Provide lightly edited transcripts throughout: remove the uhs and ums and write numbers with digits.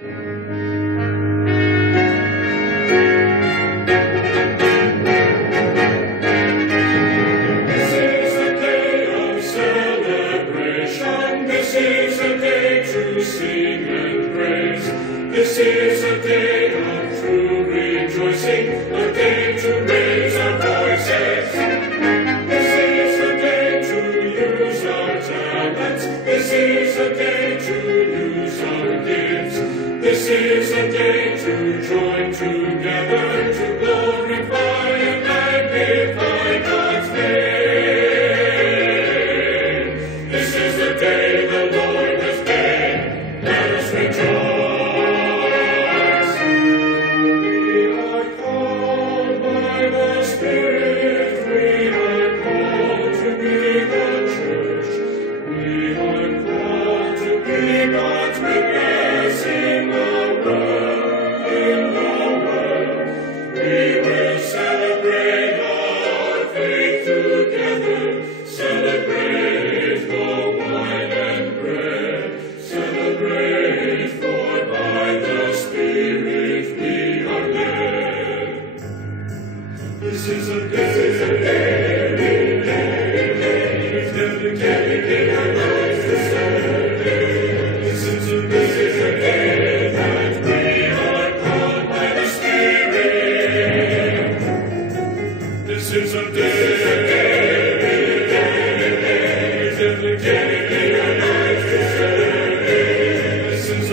This is a day of true rejoicing, a day to raise our voices. This is a day to use our talents. This is a day to use our gifts. This is a day to join together to glorify and magnify God's name. This is the day the Lord has made. Let us rejoice. God's witness in the world. We will celebrate our faith together, celebrate the wine and bread, celebrate, for by the Spirit we are led. This is a day, dedicated our lives to serve. This is a day that we are called by the Spirit. This is a day dedicated our lives to serve. This is a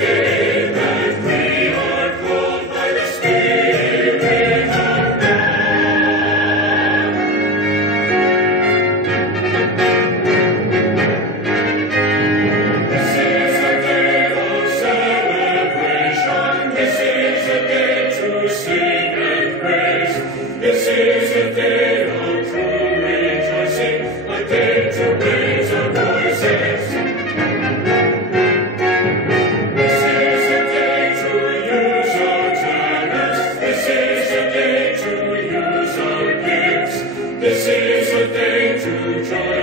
day that we are called by the Spirit of God. This is a day of true rejoicing, a day to raise our voices. This is a day to use our talents. This is a day to use our gifts. This is a day to join